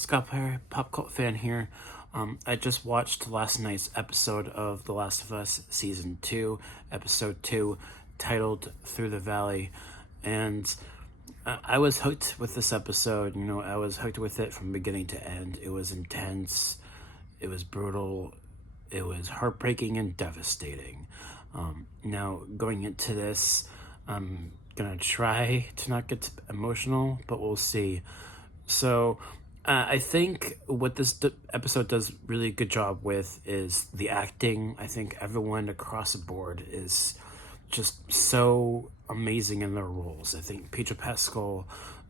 Scott Perry, Pop Cult Fan here. I just watched last night's episode of The Last of Us Season 2, Episode 2, titled Through the Valley. And I was hooked with this episode. I was hooked with it from beginning to end. It was intense. It was brutal. It was heartbreaking and devastating. Now, going into this, I'm going to try to not get emotional, but we'll see. So, I think what this episode does really good job with is the acting. I think everyone across the board is just so amazing in their roles. I think Pedro Pascal,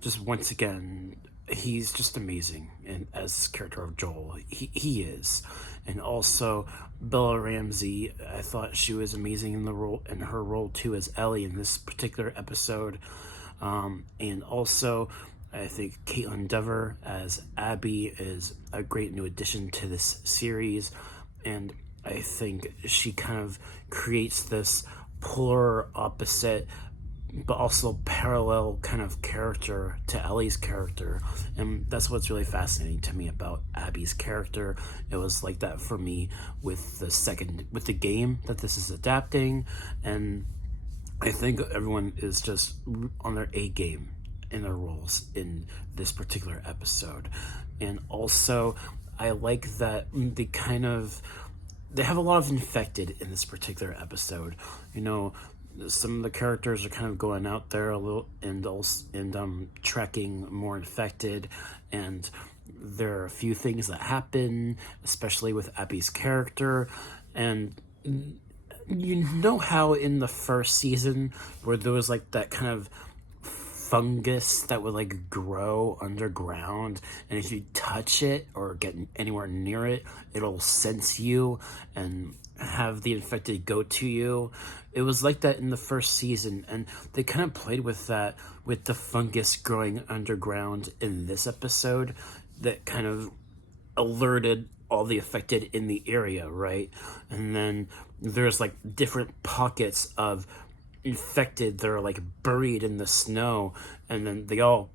just once again, he's just amazing as this character of Joel. He is. And also Bella Ramsey, I thought she was amazing in her role too as Ellie in this particular episode. And also I think Caitlin Dever as Abby is a great new addition to this series, and I think she kind of creates this polar opposite but also parallel kind of character to Ellie's character, and that's what's really fascinating to me about Abby's character. It was like that for me with the game that this is adapting, and I think everyone is just on their A game in their roles in this particular episode. And also I like that they have a lot of infected in this particular episode. Some of the characters are kind of going out there a little and tracking more infected, and there are a few things that happen, especially with Abby's character. And how in the first season where there was like that kind of fungus that would like grow underground, and if you touch it or get anywhere near it, it'll sense you and have the infected go to you. It was like that in the first season, and they kind of played with that with the fungus growing underground in this episode that kind of alerted all the affected in the area, right? And then there's like different pockets of infected that are like buried in the snow, and then they all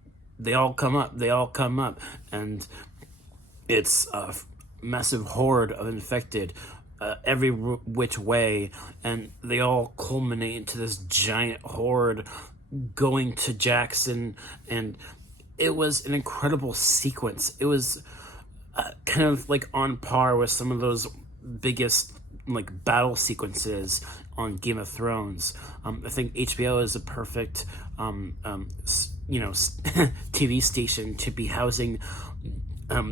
come up, and it's a massive horde of infected every which way, and they all culminate into this giant horde going to Jackson. And it was an incredible sequence. It was kind of like on par with some of those biggest like battle sequences on Game of Thrones. I think HBO is a perfect TV station to be housing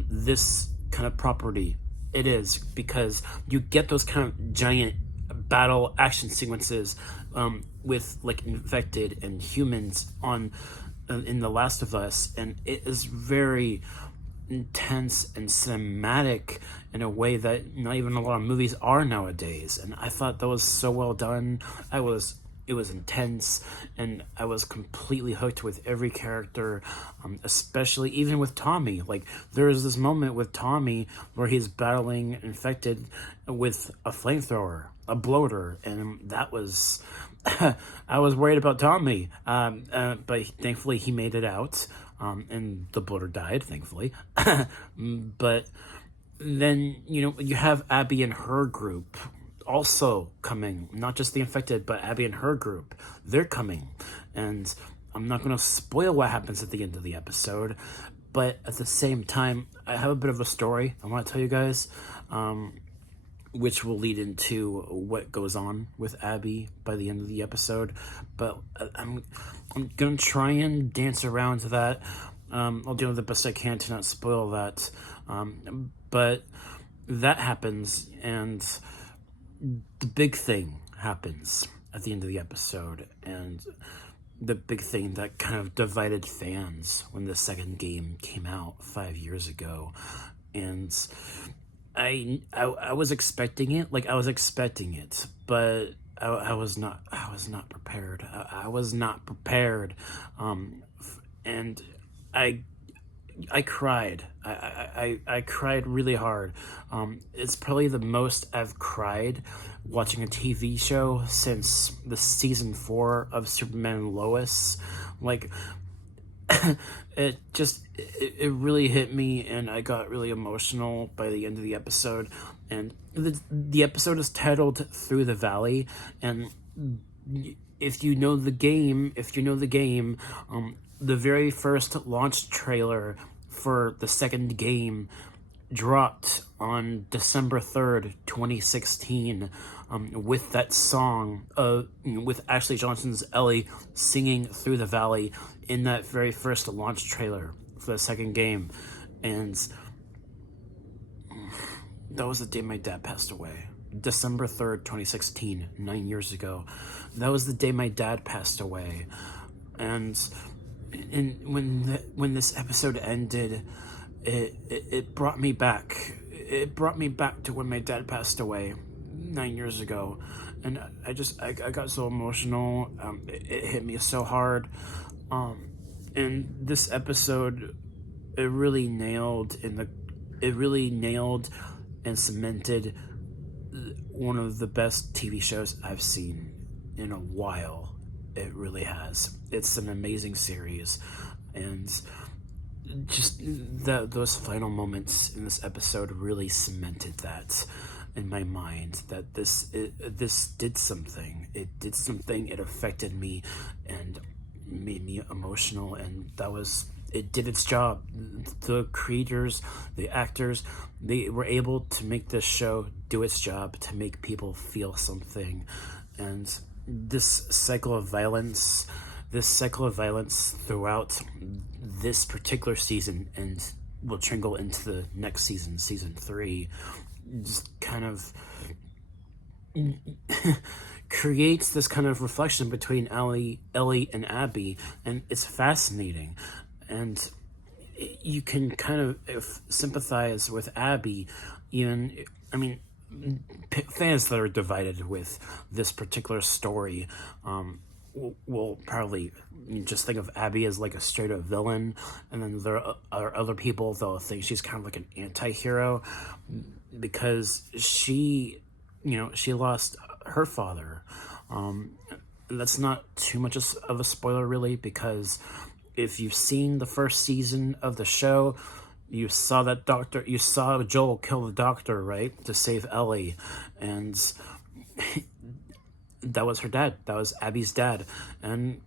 this kind of property. It is, because you get those kind of giant battle action sequences with like infected and humans in The Last of Us, and it is very intense and cinematic in a way that not even a lot of movies are nowadays. And I thought that was so well done. It was intense, and I was completely hooked with every character, especially even with Tommy. Like, there is this moment with Tommy where he's battling infected with a flamethrower, a bloater, and that was I was worried about Tommy, but thankfully he made it out. And the bloater died, thankfully. But then, you have Abby and her group also coming. Not just the infected, but Abby and her group. They're coming. And I'm not going to spoil what happens at the end of the episode, but at the same time, I have a bit of a story I want to tell you guys, which will lead into what goes on with Abby by the end of the episode. But I'm going to try and dance around to that. I'll do the best I can to not spoil that. But that happens, and the big thing happens at the end of the episode. And the big thing that kind of divided fans when the second game came out 5 years ago. And I was expecting it. Like, I was expecting it, but I was not prepared. I was not prepared. And I cried. I cried really hard. It's probably the most I've cried watching a TV show since the season 4 of Superman and Lois. Like, it really hit me, and I got really emotional by the end of the episode. And the episode is titled Through the Valley, and if you know the game, the very first launch trailer for the second game dropped on December 3rd, 2016, with that song, with Ashley Johnson's Ellie singing Through the Valley in that very first launch trailer for the second game. And that was the day my dad passed away. December 3rd, 2016, 9 years ago. That was the day my dad passed away. And when this episode ended, it brought me back. It brought me back to when my dad passed away 9 years ago, and I got so emotional. It hit me so hard. And this episode, it really nailed and cemented one of the best TV shows I've seen in a while. It really has. It's an amazing series, and just those final moments in this episode really cemented that in my mind, that this did something. It did something. It affected me and made me emotional, and it did its job. The creators, the actors, they were able to make this show do its job, to make people feel something. And this cycle of violence throughout this particular season, and will trickle into the next season, season 3, just kind of creates this kind of reflection between Ellie and Abby, and it's fascinating. And you can kind of sympathize with Abby, even, I mean, fans that are divided with this particular story will probably just think of Abby as like a straight up villain, and then there are other people that'll think she's kind of like an anti-hero because she lost her father. That's not too much of a spoiler, really, because if you've seen the first season of the show, you saw Joel kill the doctor, right, to save Ellie, and that was her dad. That was Abby's dad, and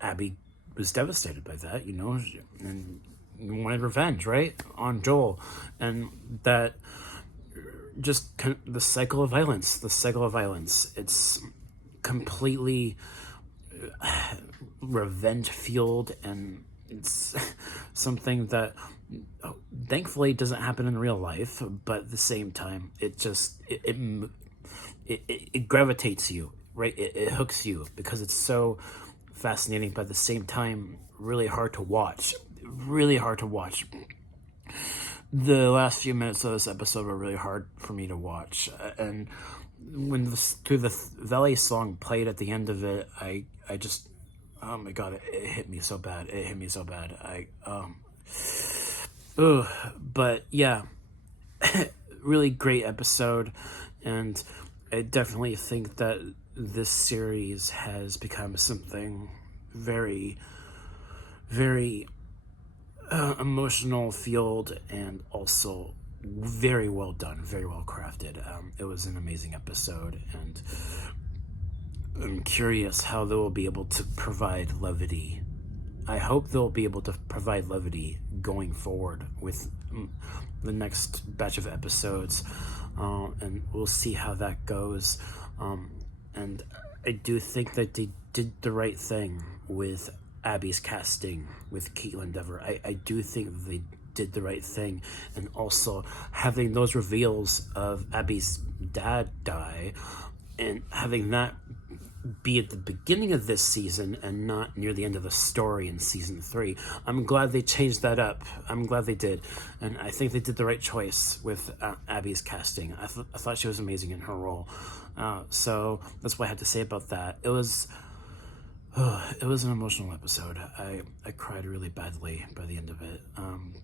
Abby was devastated by that, and wanted revenge, right, on Joel, and that just kind of the cycle of violence. It's completely revenge fueled, and it's something that thankfully doesn't happen in real life, but at the same time, it gravitates you, right? It hooks you because it's so fascinating, but at the same time, really hard to watch. The last few minutes of this episode were really hard for me to watch, and when Through the Valley song played at the end of it, I just, oh my god, it hit me so bad. But yeah, really great episode, and I definitely think that this series has become something very, very emotional fueled, and also very well done, very well crafted. It was an amazing episode, and I'm curious how they will be able to provide levity. I hope they'll be able to provide levity going forward with the next batch of episodes, and we'll see how that goes. And I do think that they did the right thing with Abby's casting with Caitlin Dever. I do think they did the right thing, and also having those reveals of Abby's dad die, and having that be at the beginning of this season and not near the end of the story in season 3. I'm glad they changed that up. I'm glad they did, and I think they did the right choice with Abby's casting. I thought she was amazing in her role. So that's what I had to say about that. It was an emotional episode. I cried really badly by the end of it.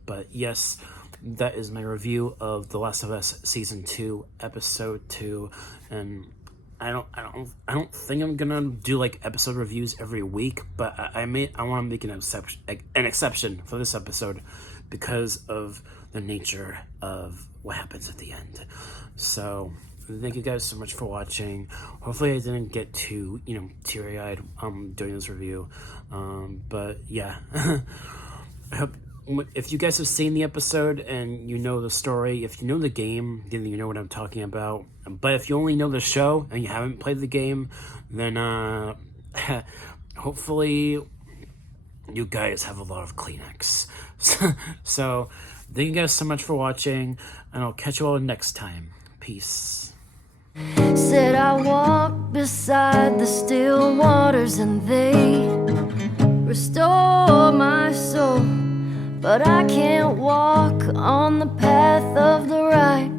But yes, that is my review of The Last of Us Season 2, Episode 2. And I don't think I'm gonna do like episode reviews every week, but I want to make an exception for this episode because of the nature of what happens at the end. So thank you guys so much for watching. Hopefully I didn't get too teary-eyed doing this review, but yeah. I hope if you guys have seen the episode and you know the story, if you know the game, then you know what I'm talking about. But if you only know the show and you haven't played the game, then hopefully you guys have a lot of Kleenex. So thank you guys so much for watching, and I'll catch you all next time. Peace. Said I walk beside the still waters and they restore my soul, but I can't walk on the path of the right.